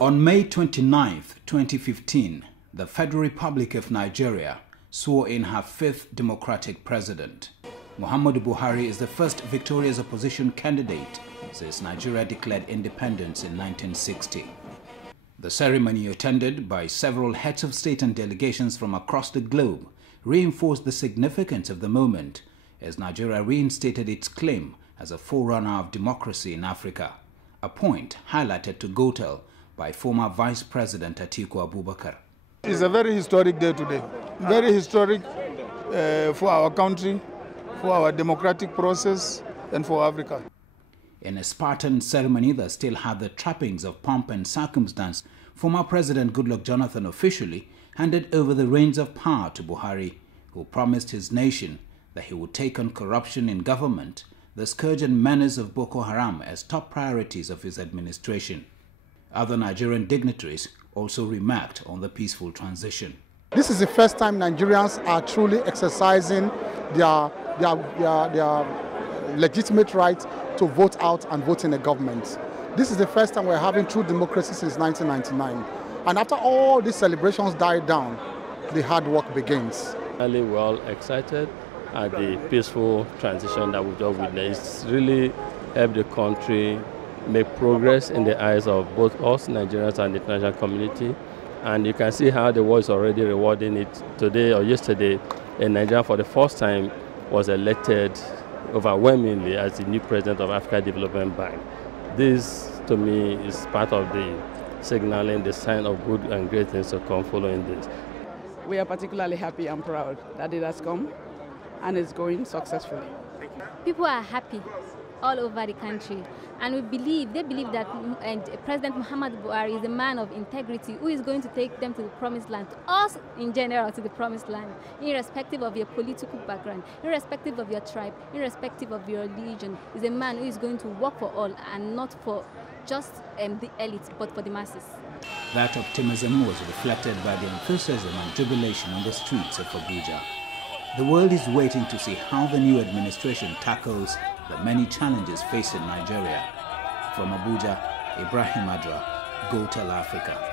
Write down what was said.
On May 29, 2015, the Federal Republic of Nigeria swore in her fifth democratic president. Muhammadu Buhari is the first victorious opposition candidate since Nigeria declared independence in 1960. The ceremony, attended by several heads of state and delegations from across the globe, reinforced the significance of the moment as Nigeria reinstated its claim as a forerunner of democracy in Africa, a point highlighted to Gotel by former Vice President Atiku Abubakar. It's a very historic day today, very historic for our country, for our democratic process, and for Africa. In a Spartan ceremony that still had the trappings of pomp and circumstance, former President Goodluck Jonathan officially handed over the reins of power to Buhari, who promised his nation that he would take on corruption in government, the scourge and menace of Boko Haram as top priorities of his administration. Other Nigerian dignitaries also remarked on the peaceful transition. This is the first time Nigerians are truly exercising their legitimate right to vote out and vote in a government. This is the first time we're having true democracy since 1999. And after all these celebrations died down, the hard work begins. Really well excited at the peaceful transition that we've just witnessed. It's really helped the country make progress in the eyes of both us, Nigerians, and the international community. And you can see how the world is already rewarding it. Today or yesterday, in Nigeria for the first time was elected overwhelmingly as the new president of Africa Development Bank. This, to me, is part of the signaling the sign of good and great things to come following this. We are particularly happy and proud that it has come and is going successfully. People are happy all over the country, and they believe that President Muhammadu Buhari is a man of integrity who is going to take them to the promised land, us in general to the promised land, irrespective of your political background, irrespective of your tribe, irrespective of your religion. Is a man who is going to work for all and not for just the elite, but for the masses. That optimism was reflected by the enthusiasm and jubilation on the streets of Abuja. The world is waiting to see how the new administration tackles the many challenges facing Nigeria. From Abuja, Ibrahim Adra, Gotel Africa.